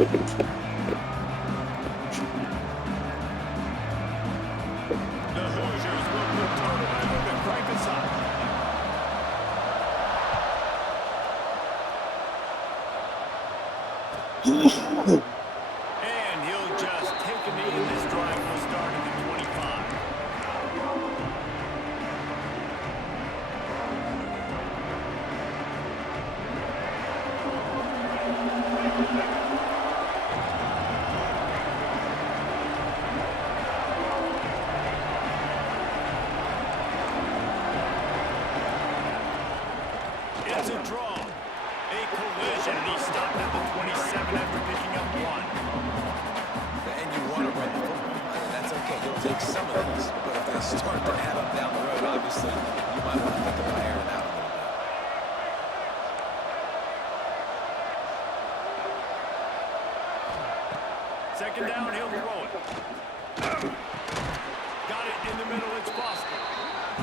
The Hoosiers will put total effort to crank us up. And he'll just take a knee, and this drive will start at the 25. It's a draw. A collision, and he stopped at the 27 after picking up one. And you want to run the football. I mean, that's okay. You'll take some of those. But if they start to add up down the road, obviously, you might want to think about airing it out a little bit. Second down, he'll throw it. Got it in the middle, it's Foster.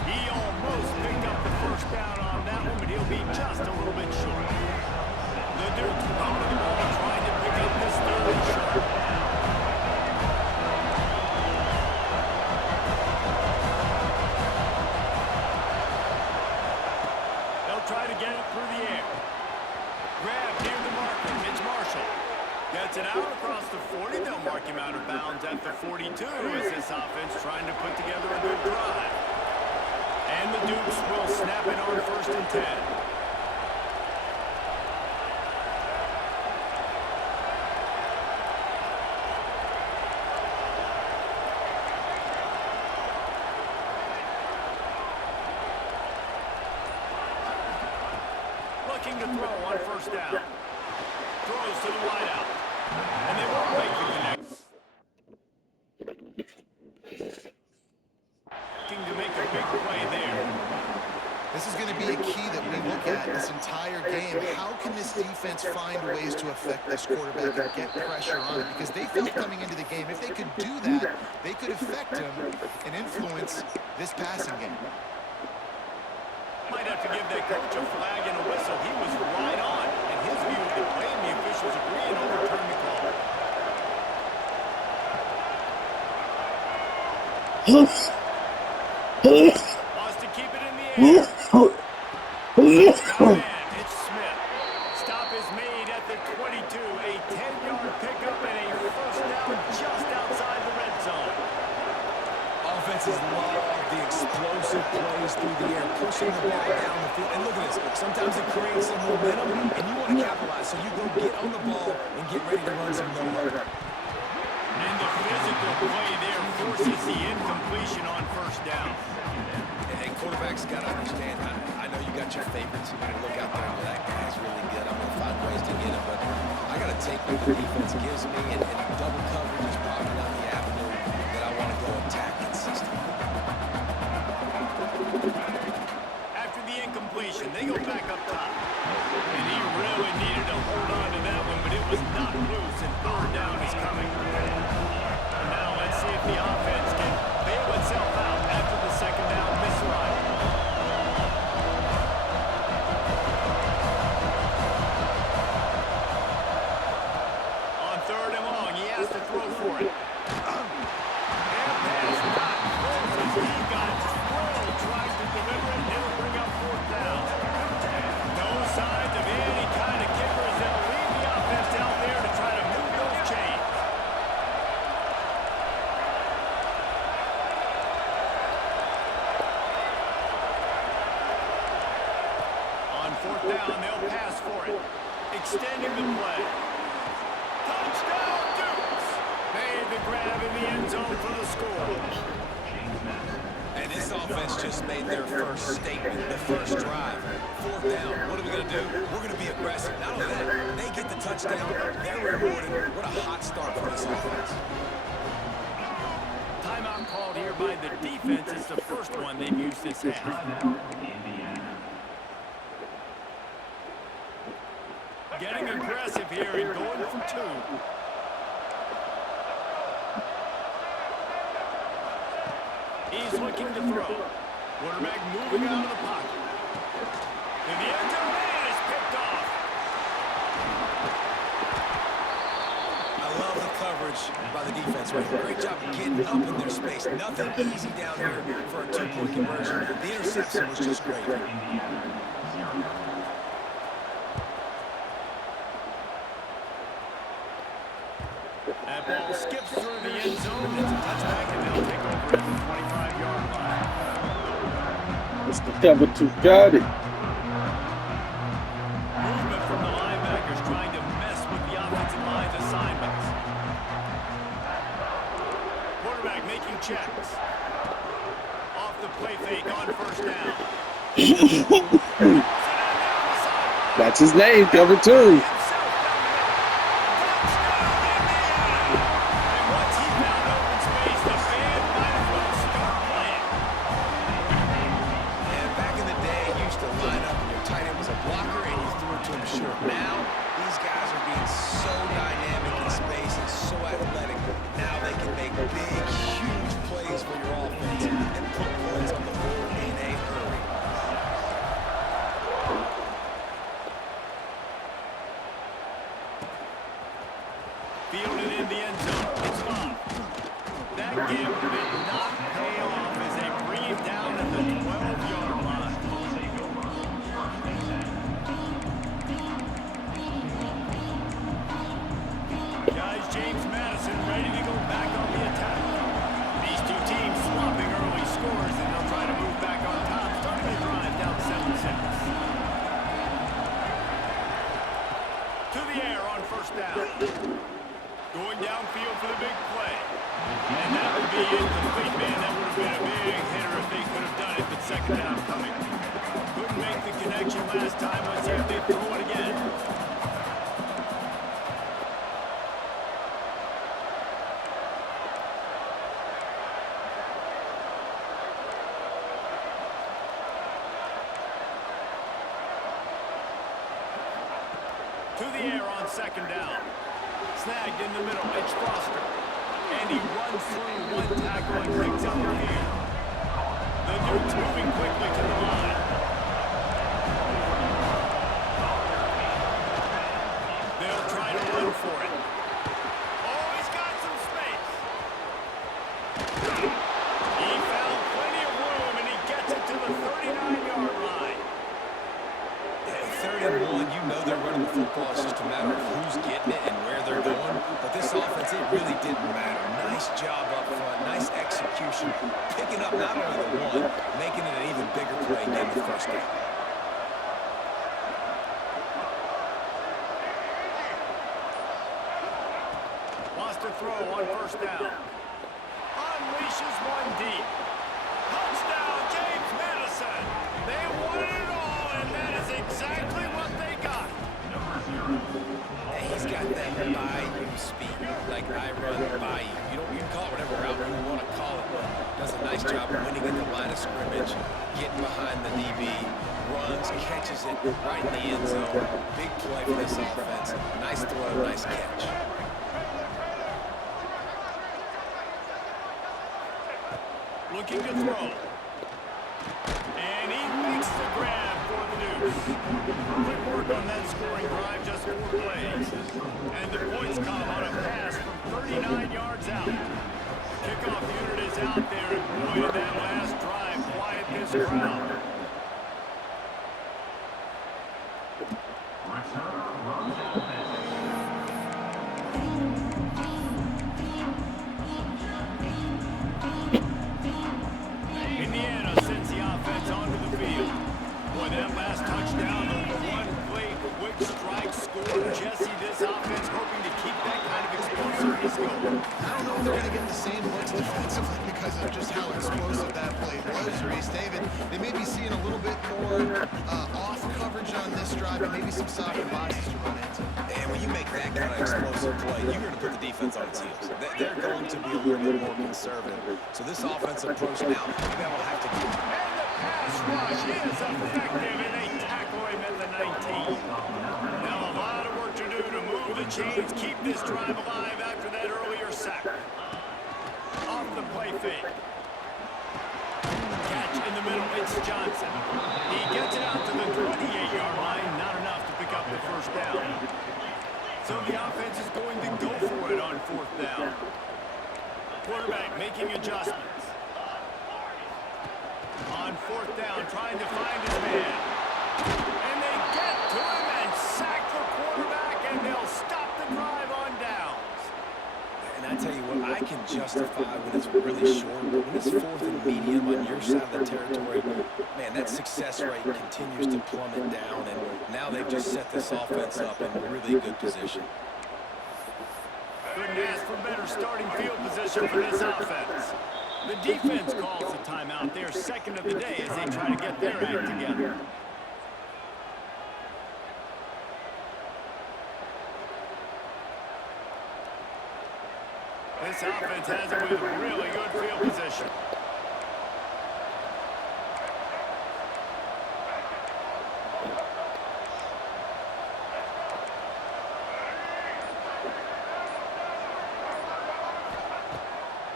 He almost picked up the first down on that one, but he'll be just a little bit short. The Dukes pounding the ball, trying to pick up this third and short. They'll try to get it through the air. Grab near the marker, Mitch Marshall. Gets it out across the 40. They'll mark him out of bounds at the 42 as this offense trying to put together a good drive. And the Dukes will snap it on first and 10. Looking to throw on first down. Throws to the wideout. And they won't make the connection. Looking to make a big play there. This is going to be a key that we look at this entire game. How can this defense find ways to affect this quarterback and get pressure on him? Because they felt coming into the game, if they could do that, they could affect him and influence this passing game. Might have to give that coach a flag and a whistle. He was right on. And his view of the play, and the officials agree and overturn the call. Wants to keep it in the air. Man, it's Smith. Stop is made at the 22. A 10-yard pickup and a first down just outside the red zone. Offenses love the explosive plays through the air, pushing the ball down the field. And look at this. Sometimes it creates some momentum, and you want to capitalize. So you go get on the ball and get ready to run some no-look. And the physical play there forces the incompletion on first down. And quarterbacks got to understand, I know you got your favorites. You're going to look out there and go, that guy's really good. I'm going to find ways to get him. But I got to take what the defense gives me, and double coverage is probably not the avenue that I want to go attack consistently. After the incompletion, they go back up top. And he really needed to hold on to that one, but it was not loose, and third down is coming. And now let's see if the offense can bail itself out after the second down misride. On third and long, he has to throw for it. And pass not close as he got twirled trying to deliver it. It'll bring up fourth down. No signs of any kind of kickers. They'll leave the offense out there to try to move those chains. On fourth down, they'll pass for it. Extending the play. Touchdown, Dukes! Made the grab in the end zone for the score. And this offense just made their first statement, the first drive. Fourth down, what are we going to do? We're going to be aggressive. Not only that, they get the touchdown, they're rewarded. What a hot start for this offense. Timeout called here by the defense. It's the first one they've used this half. Getting aggressive here and going for two. He's looking to throw. Quarterback moving out of the pocket. To the end zone, and it's picked off. I love the coverage by the defense right here. Great job getting up in their space. Nothing easy down here for a two-point conversion. The interception was just great. That ball skips through the end zone. It's a touchback, and they'll take over at the 25-yard line. It's the cover two. Got it. Movement from the linebackers trying to mess with the offensive line's assignments. Quarterback making checks. Off the play fake on first down. That's his name, cover two. Fielded in the end zone. It's off. That gamble did not pay off as they bring him down at the 12-yard line. Guys, James Madison ready to go back on the attack. These two teams swapping early scores, and they'll try to move back on top, starting the drive down 7-6. To the air on first down. Going downfield for the big play. And that would be incomplete, man. That would have been a big hitter if they could have done it, but second down coming. Couldn't make the connection last time. Let's see if they throw it again. To the air on second down. Snagged in the middle, it's Foster. And he runs through one tackle and picks up the field. The Dukes moving quickly to the line. They'll try to run for it. Oh, he's got some space. He found plenty of room, and he gets it to the 39-yard line. Third and one, you know they're running the football. It's just a matter of who's getting it and where they're going. But this offense, it really didn't matter. Nice job up front, nice execution, picking up not only the one, making it an even bigger play, getting the first down. Wants to throw on first down. Unleashes one deep. Touchdown, James Madison. They wanted it all, and that is exactly what they got. He's got that by-you speed, like I run by you. You can call it whatever route you want to call it, but does a nice job of winning at the line of scrimmage, getting behind the DB, runs, catches it right in the end zone. Big play for this offense. Nice throw, nice catch. Looking to throw. And he makes the grab for the Dukes. Quick work on that scoring drive, just 4 plays. And the points come on a pass from 39 yards out. The kickoff unit is out there, and boy, did that last drive quiet this crowd. Indiana sends the offense onto the field. Boy, that last touchdown, the one play, quick strike score. Jesse, this offense hoping to keep that kind of explosiveness going. I don't know if they're going to get the same looks defensively because of just how explosive that play was, Reese. David, they may be seeing a little bit more off coverage on this drive and maybe some softer boxes to run into. And when you make that kind of explosive play, you're going to put the defense on its heels. They're going to be a little bit more conservative. So this offensive approach now, they will have to do. And the pass rush is effective, and they tackle him at the 19. Now a lot of work to do to move the chains, keep this drive alive after that earlier sack. Off the play fake. Catch in the middle, it's Johnson. He gets it out to the 28-yard line, not enough to pick up the first down. So the offense is going to go for it on fourth down. Quarterback making adjustments. On fourth down, trying to find his man. And they get to him and sack the quarterback, and they'll stop the drive on downs. And I tell you what, I can justify when it's really short, but when it's fourth and medium on your side of the territory, man, that success rate continues to plummet down, and now they've just set this offense up in really good position. Couldn't ask for better starting field position for this offense. The defense calls the timeout, their second of the day, as they try to get their act together. This offense has it with really good field position.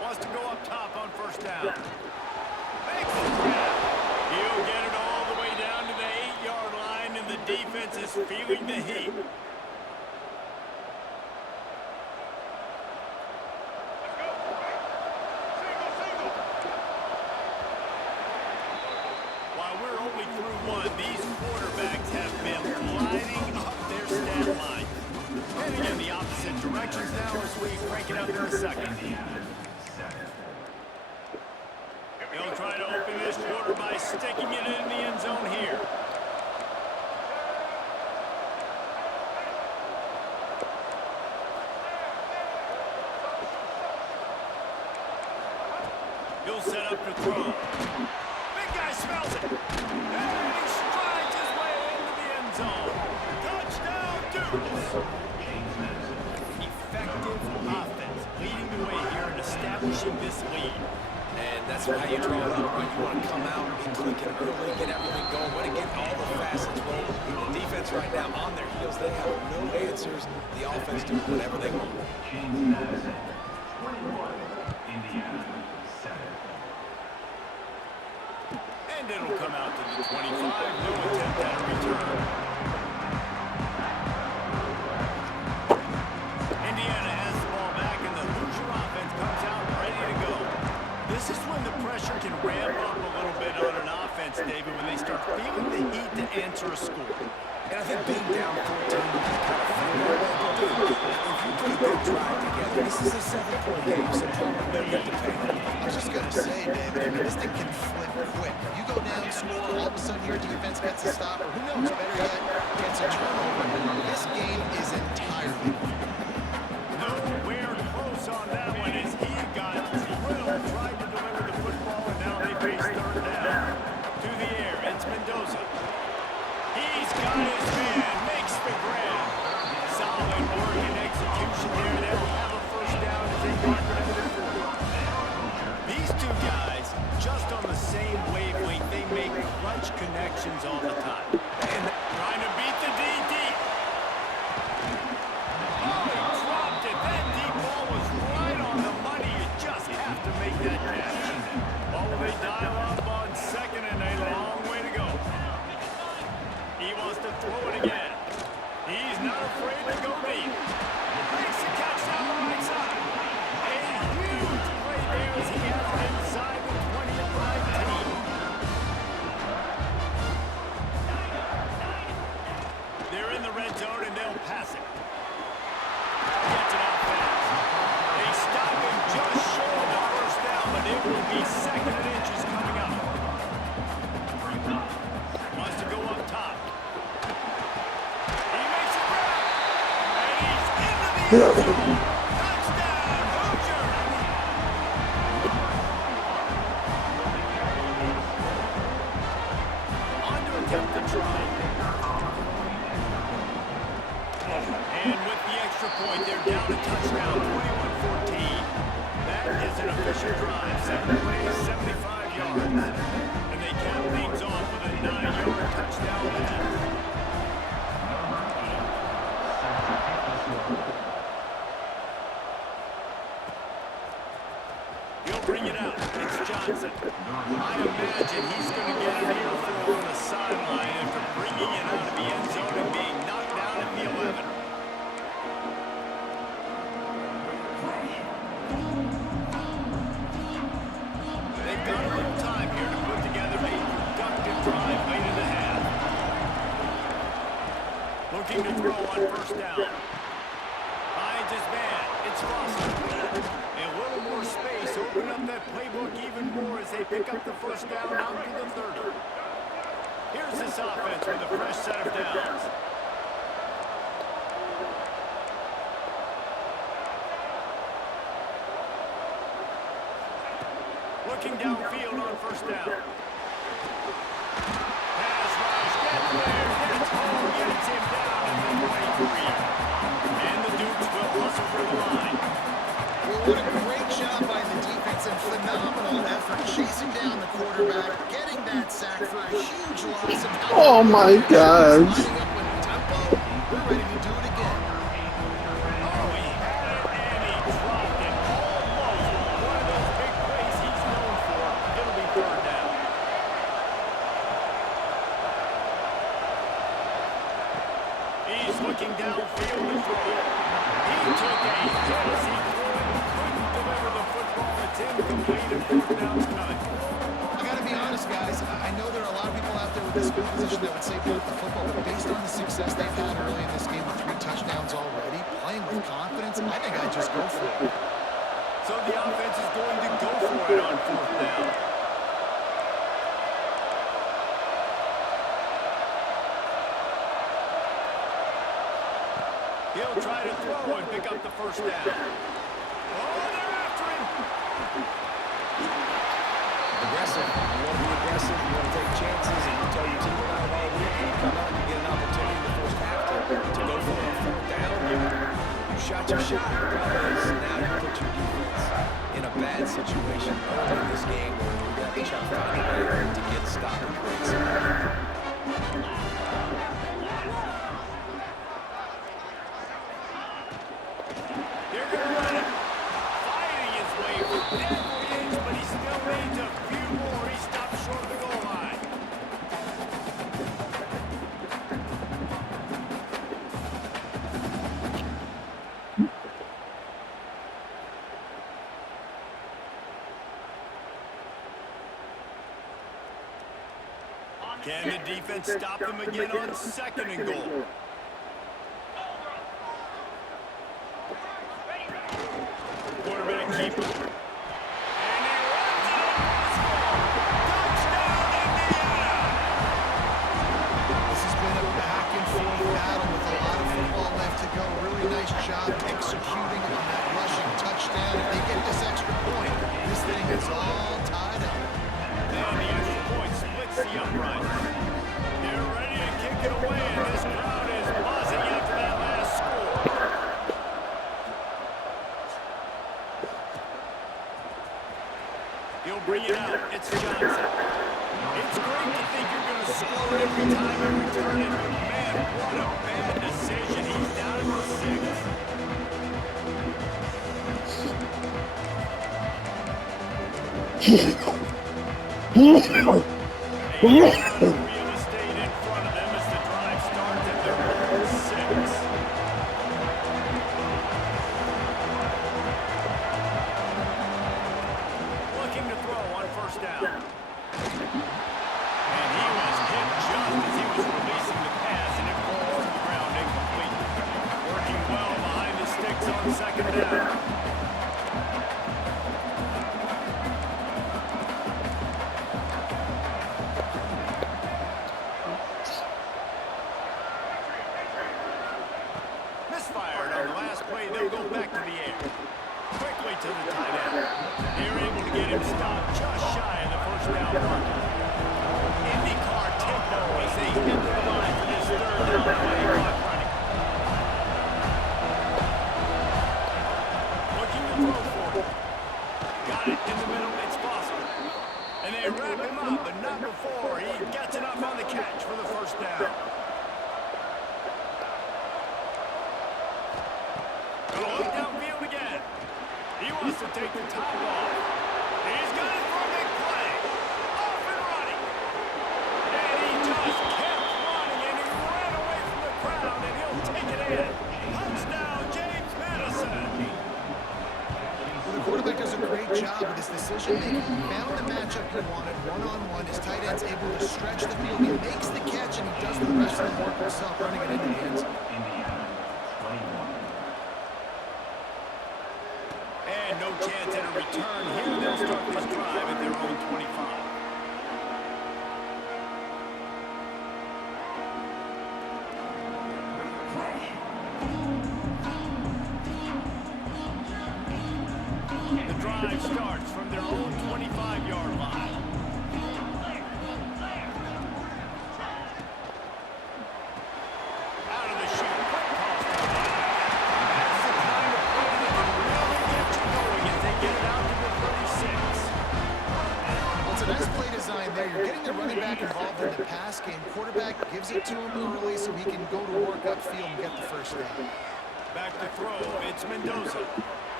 Wants to go up top on first down. Makes the grab. He'll get it all the way down to the 8-yard line, and the defense is feeling the heat. While we're only through one, these quarterbacks have been lighting up their stat line. Heading in the opposite directions now as we crank it up in a second. He'll try to open this quarter by sticking it in the end zone here. He'll set up to throw. Big guy smells it. And he strides his way into the end zone. Touchdown, Dukes. Effective offense leading the way here and establishing this lead. And that's how you draw it up, right? You want to come out and click it early, get everything going, want to get all the facets rolling. The defense right now on their heels, they have no answers. The offense doing whatever they want. And it'll come out to the 25. No attempt at a return. Indiana has the ball back, and the Hoosier offense comes out ready to go. This is when the pressure can ramp up a little bit on an offense, David, when they start feeling the heat to answer a score. And I think being down 14, you can kind of feel what to do. If you put a good drive together, this is a 7-point game, so probably they'll get the pay. I was just going to say, David, I mean, this thing can flip quick. You go down, score, all of a sudden your defense gets a stop, or who knows, better yet, gets a turnover. This game is entirely different. Nowhere close on that one as he got drilled, tried to deliver the football, and now they face third down. To the air, it's Mendoza. He's got his man, makes the grab. Solid work and execution there. They'll have a first down as they mark it under the 40. These two guys, just on the same wavelength, they make clutch connections all the time. And trying to beat the DD. Oh, he dropped it. That deep ball was right on the money. You just have to make that catch. Oh, they dial up on second and a long way to go. He wants to throw it again. He's not afraid to go deep. Makes the catch down the right side. A huge play there as he has it inside the 20th line team. They're in the red zone and they'll pass it. Gets it out fast. They stop him just short of the first down, but it will be second and inches coming up. Wants to go up top. He makes a grab. And he's into the end zone. Touchdown, Hoosier! On to attempt the try. And with the extra point, they're down a touchdown, 21-14. That is an official drive, second play, 75 yards. And they cap things off with a 9-yard touchdown pass. He'll bring it out. It's Johnson. I imagine he's going to get an earful on the sideline after bringing it out of the end zone and being knocked down at the 11. Looking to throw on first down. Finds his man. It's Foster. A little more space. Open up that playbook even more as they pick up the first down out to the 30. Here's this offense with a fresh set of downs. Looking downfield on first down. Pass rush, gets there, gets home, gets him down at the 23. And the Dukes will hustle for the line. Well, what a great job by the defense and phenomenal effort chasing down the quarterback, getting that sack for a huge loss. Oh my gosh. Lining up with tempo. We're ready to do it again. Oh, he had it and he dropped it almost. One of those big plays he's known for. It'll be third down. He's looking downfield to throw. He took a hit as he threw it and couldn't deliver the football. It's incomplete and fourth down's coming. I got to be honest, guys. I know there are a lot of people out there with this field position that would say punt the football, but based on the success they've had early in this game with 3 touchdowns already, playing with confidence, I think I'd just go for it. So the offense is going to go for it on fourth down. He'll try to throw and pick up the first down. Oh, they're after him. Aggressive. You want to be aggressive. You want to take chances, and you tell your team about it all week. And you come out and you get an opportunity in the first half to go for it on fourth down. You shot your shot. The problem is now you put your defense in a bad situation early in this game where you have to try to find a way to get a stop and create something. They're going to run it. Fighting his way for every inch, but he still needs a few more. He stops short of the goal line. Can the defense stop them again on second and goal? Quarterback keeper. And he runs it over the score. Touchdown, Indiana! This has been a back-and-forth battle with a lot of football left to go. Really nice job executing on that rushing touchdown. If they get this extra point, this thing is all tied up. And the extra point splits the uprights. They're ready to kick it away, and this crowd is buzzing after that last score. He'll bring it out. It's Johnson. It's great to think you're going to score every time you return it, but man, what a bad decision. He's down at the 6. They have a real estate in front of them as the drive starts at their own 6. Looking to throw on first down. And he was hit just as he was releasing the pass, and it falls to the ground incomplete. Working well behind the sticks on second down. Misfired on the last play. They'll go back to the air. Quickly to the tight end. They're able to get him stopped just shy of the first down mark. IndyCar tempo as they hit the line for this third down play clock running. Looking to throw for it. Got it in the middle. It's Foster. And they wrap him up, but not before he gets enough on the catch for the first down. Gonna look downfield again. He wants to take the top off. He's got it for a big play. Off and running. And he just kept running, and he ran away from the crowd, and he'll take it in. Touchdown, James Madison. The quarterback does a great great job with his decision-making. Found the matchup he wanted, one-on-one. His tight end's able to stretch the field. He makes the catch, and he does the rest of the work himself, running it into the end zone. And no chance at a return here. They'll start this drive at their own 25. The drive starts from their own 25-yard line. Out of the chute, quick toss to the back. That's the kind of play that can really get you going as they get it out to the 36. Well, it's a nice play design there. You're getting the running back involved in the pass game. Quarterback gives it to him early so he can go to work upfield and get the first down. Back to throw, it's Mendoza.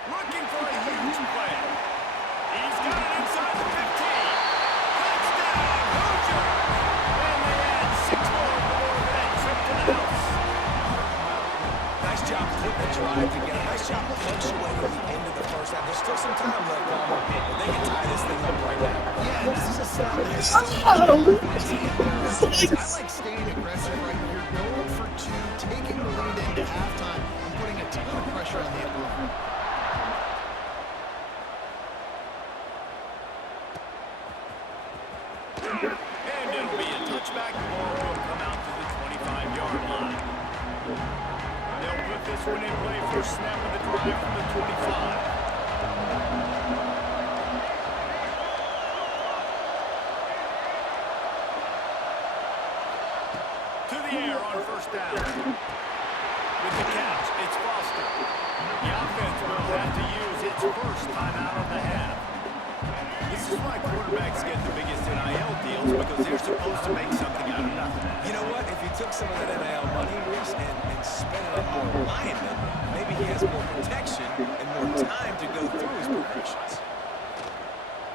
Looking for a huge play. He's got it inside the 15. Touchdown, Hoosier! And they add 6 more before that trip to the house. Nice job putting the drive together. Nice job punctuating the end of the first half. There's still some time left, Palmer, but they can tie this thing up right now. Yeah, this is a side that has so much offense in there. I like staying aggressive right here, going for 2, taking the lead into halftime, and putting a ton of pressure on the opponent. And it'll be a touchback. The ball will come out to the 25-yard line. They'll put this one in play for snap of the drive from the 25. To the air on first down. With the catch, it's Foster. The offense will have to use its first timeout of the half. This is why quarterbacks get the biggest NIL deals, because they're supposed to make something out of nothing. You know what? If he took some of that NIL money, Reese, and spent it on more linemen, maybe he has more protection and more time to go through his progressions.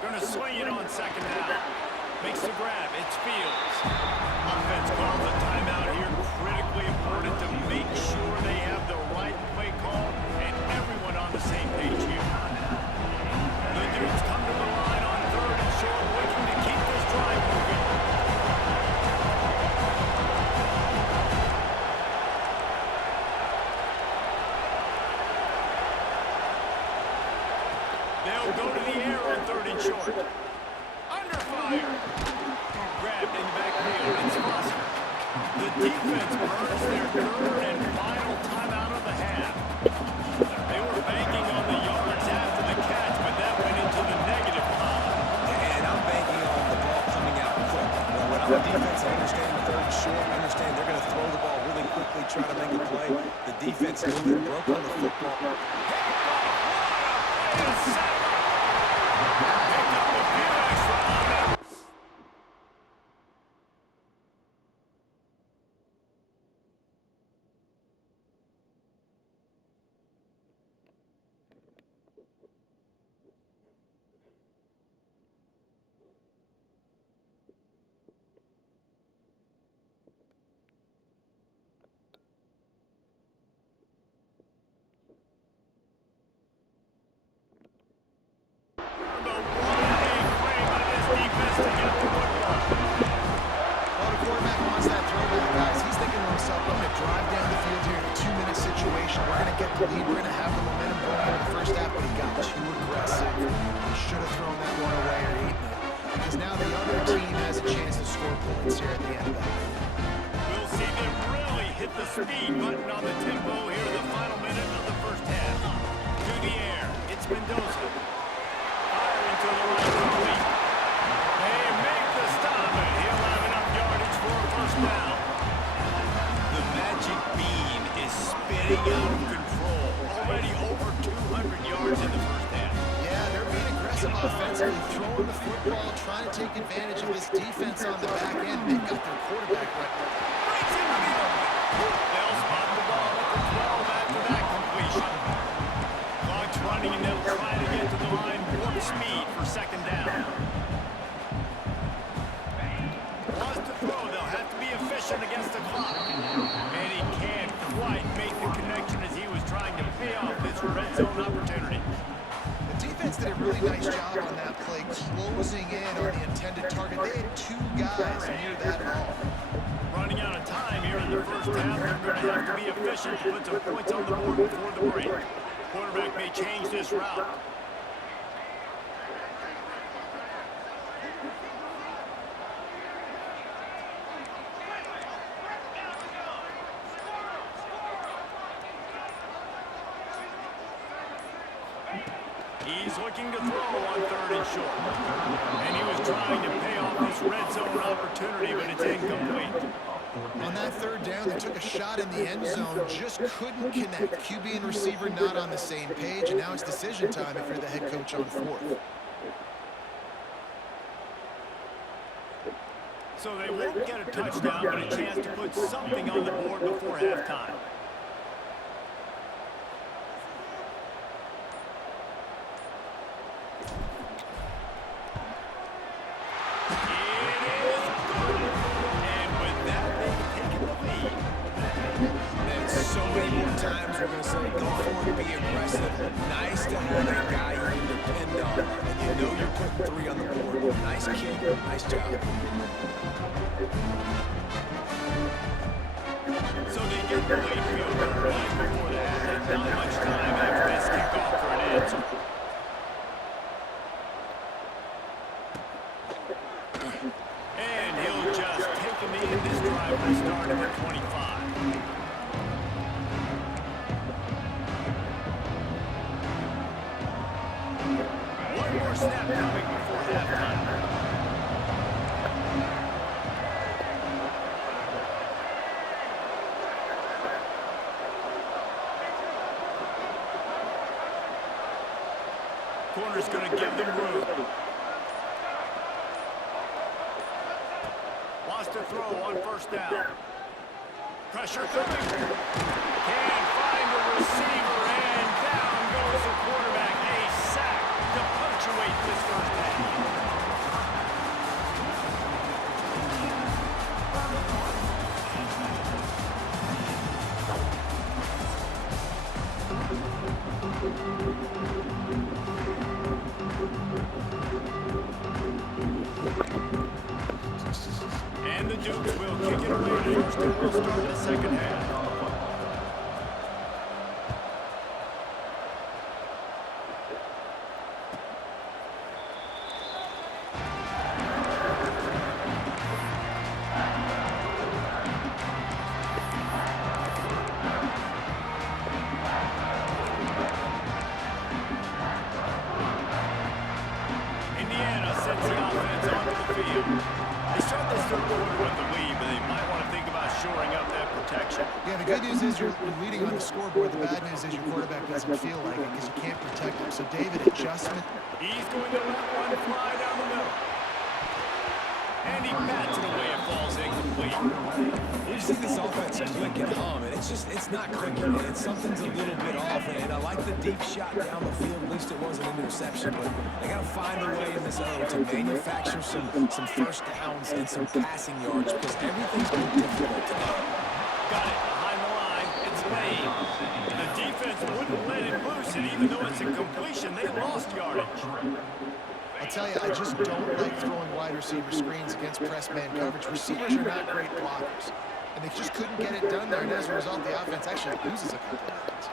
Gonna swing it on second down. Makes the grab. It's Fields. Offense calls a timeout here. Critically important to make sure they have the right play call and everyone on the same page here. The dudes come to the line on third and short, looking to keep this drive moving. They'll go to the air on third and short. Under fire. Grabbed in the backfield. It's Foster. The defense burns their third and final timeout of the half. They were banking on the yards after the catch, but that went into the negative column. And I'm banking on the ball coming out quick. When I'm a defense, I understand the third and short. I understand they're going to throw the ball really quickly, try to make a play. The defense knew it, broke on the football. Picked up a few extra on that. Well, the quarterback wants that throwback, guys. He's thinking to himself, I'm going to drive down the field here in a 2-minute situation. We're going to get the lead. We're going to have the momentum going into the first half, but he got too aggressive. He should have thrown that one away or eaten it, because now the other team has a chance to score points here at the end of it. We'll see them really hit the speed button on the tempo here in the final minute of the first half. To the air, it's Mendoza. Firing to the right, complete. They make the stop, and he'll have enough yardage for a first down. The magic bean is spinning out of control. Already over 200 yards in the first half. Yeah, they're being aggressive offensively, throwing the football, trying to take advantage of this defense on the back end. They've got their quarterback right. Breaks into the open. They'll spot the ball at the 12 after that completion. Clock's running, and they'll try to get to the line. Warp speed for second down. Wants to throw. They'll have to be efficient against the clock. And he can't quite make the connection as he was trying to pay off this red zone opportunity. The defense did a really nice job on that play, closing in on the intended target. They had two guys near that ball. Running out of time here in the first half. They're going to have to be efficient to put some points on the board before the break. Quarterback may change this route. He's looking to throw on 3rd and short. And he was trying to pay off this red zone opportunity, but it's incomplete. On that 3rd down, they took a shot in the end zone, just couldn't connect. QB and receiver not on the same page, and now it's decision time if you're the head coach on 4th. So they won't get a touchdown, but a chance to put something on the board before halftime. Times we're going to say go for it, be aggressive. Nice to have a guy you can depend on, and you know you're putting 3 on the board. Nice kick, nice job. So they get the late field goal right before that, and not much time after this kickoff for an answer. And he'll just take him in. This drive will start at the 25. One more snap coming before halftime. Corner's going to give them room. Wants to throw on 1st down. Pressure coming. Can't find a receiver, and down goes the quarterback. A sack to punctuate this first half. And the Dukes will kick it away first, and we'll start the second half. Indiana sends the offense onto the field. They start this 3rd quarter with the lead, but they might want to think about shoring up that protection. Yeah, the good news is you're leading on the scoreboard. The bad news is your quarterback doesn't feel like it because you can't protect him. So, David, adjustment. He's going to let one fly down the middle. And he bats it away. It falls incomplete. We've seen this offense click and hum, and it's not clicking. Something's a little bit off, and I like the deep shot down the field. At least it wasn't an interception, but they got to find a way in this O to manufacture some 1st downs and some passing yards because everything's been difficult today. Got it behind the line. It's Lane. The defense wouldn't let it loose, and even though it's a completion, they lost yardage. I'll tell you, I just don't like throwing wide receiver screens against press man coverage. Receivers are not great blockers, and they just couldn't get it done there, and as a result, the offense actually loses a couple of yards.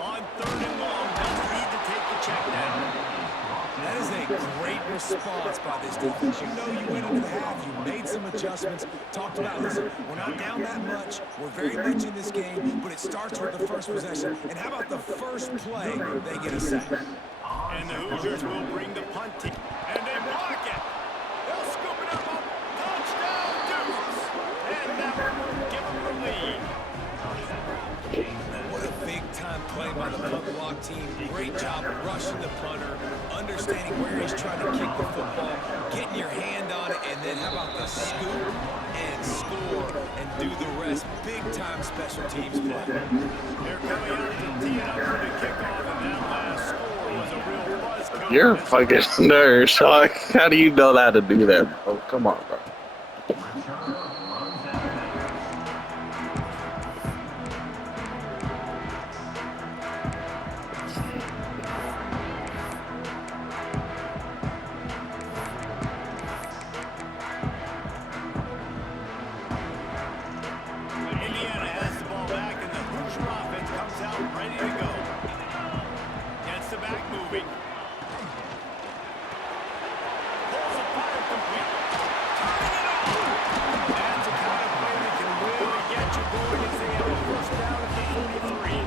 On 3rd and long, doesn't need to take the check down. That is a great response by this defense. You know you went into the half. You made some adjustments. Talked about, listen, we're not down that much. We're very much in this game, but it starts with the first possession. And how about the first play? They get a sack. And the Hoosiers will bring the punt team. And they block it. They'll scoop it up. Touchdown, Dukes. And that will give them the lead. What a big-time play by the punt block team. Great job rushing the punter, understanding where he's trying to kick the football, getting your hand on it, and then how about the scoop and score and do the rest. Big-time special teams play. They're coming out to tee it up for the kickoff, and that last score was a real buzzkill. You're a fucking nerd. Like, how do you know how to do that, bro? Come on, bro. ready to go. Gets the back moving. Pulls a fire complete. Turning it on. That's the kind of play that can really get you going as they have a first down at the 43.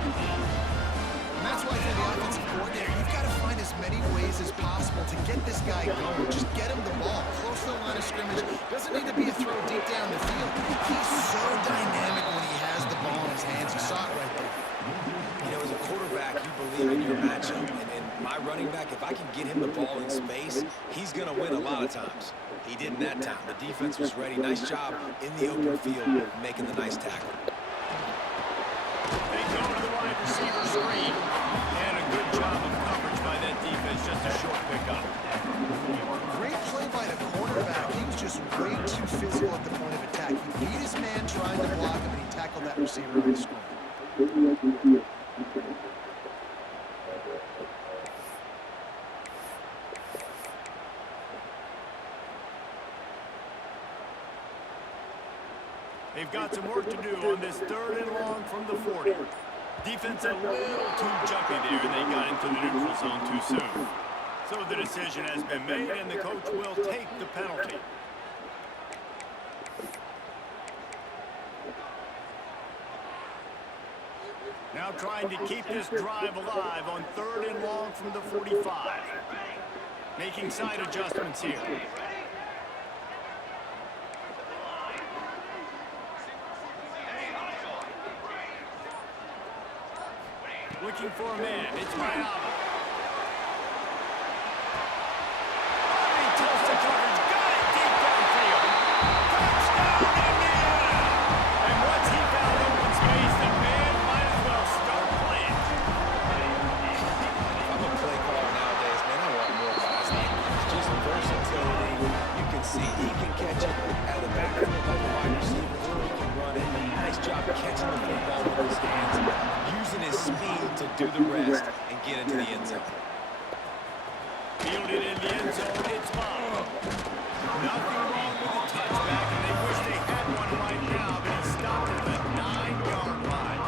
And that's why for the offensive coordinator, you've got to find as many ways as possible to get this guy going. Just get him the ball, close to the line of scrimmage. Doesn't need to be a throw deep down the field. He's so dynamic when he has the ball in his hands. You saw it right there. You know, as a quarterback, you believe in your matchup. And my running back, if I can get him the ball in space, he's going to win a lot of times. He didn't that time. The defense was ready. Nice job in the open field making the nice tackle. They go to the wide receiver screen. And a good job of coverage by that defense. Just a short pickup. Great play by the quarterback. He was just way too physical at the point of attack. He beat his man trying to block him, and he tackled that receiver on the screen. They've got some work to do on this 3rd and long from the 40. Defense a little too jumpy there, and they got into the neutral zone too soon. So the decision has been made, and the coach will take the penalty. Now trying to keep this drive alive on 3rd and long from the 45. Making side adjustments here. Looking for a man. It's Mayava. He tilts the coverage. Got it deep downfield. Touchdown, Indiana! And once he found open space, the man might as well start playing. If I'm a play caller nowadays, man, I want more guys like this. Just versatility. You can see he can catch it out of the backfield like a wide receiver, or he can run it. Nice job catching the football with his hands, using his speed to do the rest and get into the end zone. Fielded in the end zone, it's Bob. Nothing wrong with the touchback, and they wish they had one right now, but he stopped at the 9-yard line.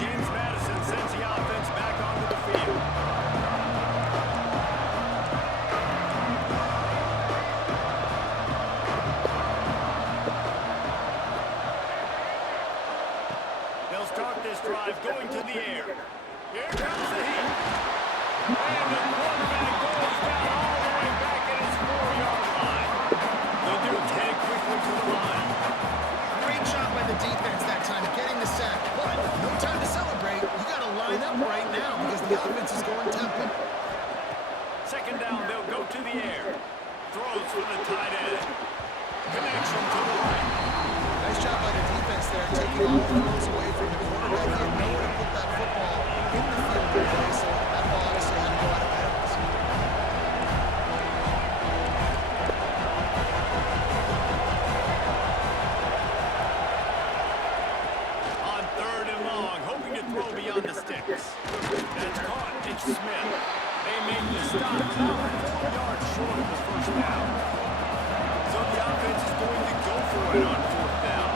James Madison sends the offense back onto the field. They'll start this drive going to the air. Here comes the heat. And the quarterback goes down all the way back at his 4-yard line. They'll do it head quickly to the line. Great job by the defense that time, getting the sack. But no time to celebrate. You got to line up right now because the offense is going tempo. 2nd down, they'll go to the air. Throws for the tight end. Connection to the right. Nice job by the defense there, taking all the throws away from the quarterback. He had nowhere to put that football in the field today, so that ball obviously had to go out of bounds. On 3rd and long, hoping to throw beyond the sticks. That's caught. It's Smith. They make the stop about 4 yards short of the first down. So the offense is going to go for it on 4th down.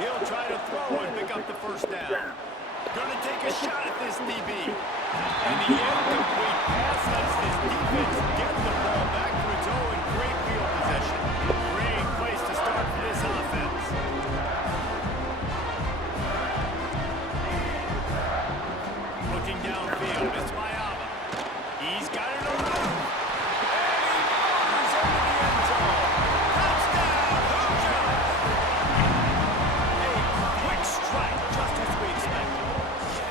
He'll try to throw and pick up the first down. Gonna take a shot at this DB. And the incomplete pass lets this defense get the ball back to its own great field possession. Great place to start for this offense. Looking downfield, it's Mayava. He's got it on the move. And he fires into the end zone. Touchdown, Hoosiers! A quick strike, just as we expected.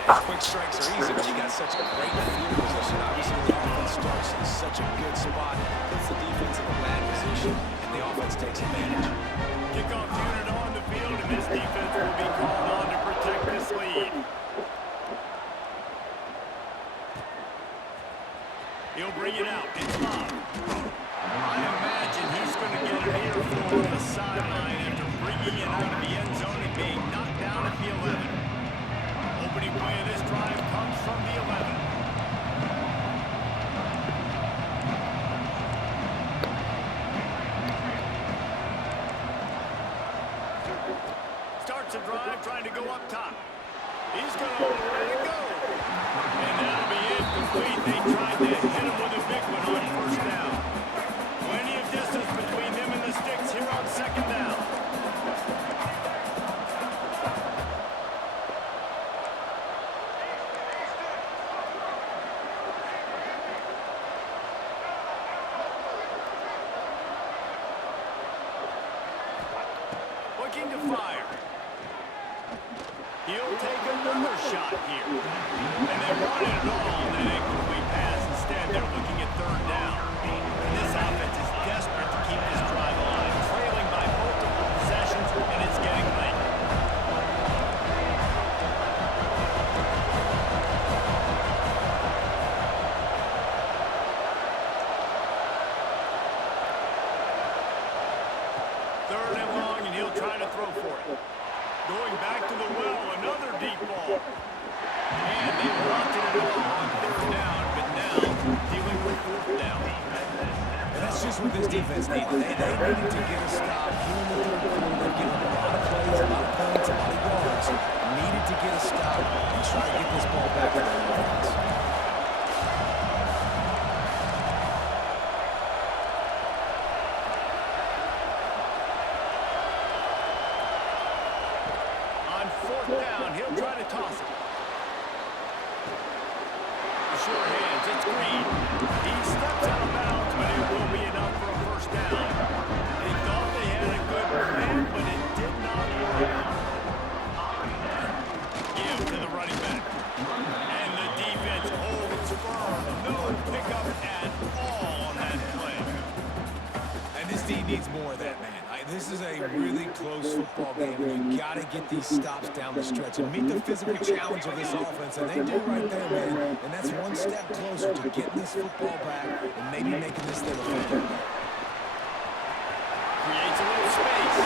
Quick strikes are easy when you got such a great field position. Obviously, the offense starts in such a good spot, puts the defense in a bad position, and the offense takes advantage. Kickoff unit on the field, and this defense will be called on to protect this lead. He'll bring it out. It's Bob. I imagine he's going to get an earful on the sideline after bringing it out of the end zone and being knocked down at the 11. Opening play of this drive comes from the 11. starts a drive trying to go up top. He's going to let it go. And that'll be incomplete. They tried to hit him with a big one on first down. Plenty of distance between them and the sticks here on second down. Looking to fire. He'll take another shot here. And they wanted it all on that incomplete pass. Instead, they're looking at third down. And this offense is desperate to keep this drive alive, trailing by multiple possessions, and it's getting late. Third and long, and he'll try to throw for it. Going back to the well, another deep ball. And they wanted it all on third down, but now dealing with fourth down. And that's just what this defense needed. They needed to get a stop here in the third quarter. They've given a lot of plays, a lot of points, a lot of yards. Needed to get a stop and try to get this ball back to their offense. On fourth down, he'll try to toss it. Sure hands, it's Green. He steps out of bounds, but it will be enough for a first down. They thought they had a good plan, but it did not work out. Give to the running back. And the defense holds firm. No pickup at all on that play. And this team needs more of that, man. This is a really close football game. You got to get these stops down the stretch and meet the physical challenge of this offense, and they do right there, man. And that's one step closer to getting this football back and maybe making this thing a football game. Creates a little space.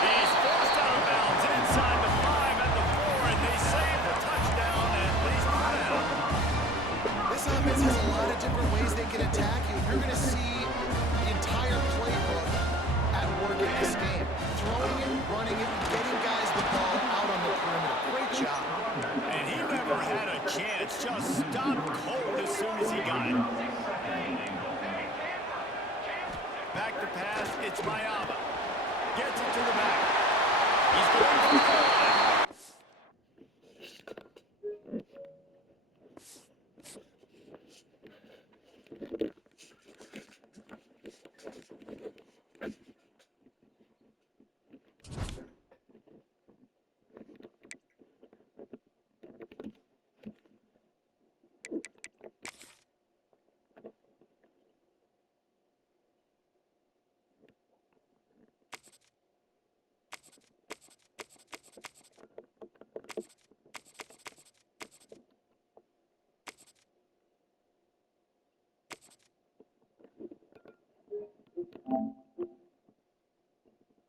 He's forced out of bounds inside the 5 at the 4, and they save the touchdown, at least for now. This offense has a lot of different ways they can attack you. You're going to see the entire playbook at work in this game. Throwing it, running it, and getting guys the ball out on the perimeter. Great job. And he never had a chance. Just stopped cold as soon as he got it. Back to pass, it's Mayava. Gets it to the back. He's going for the goal line.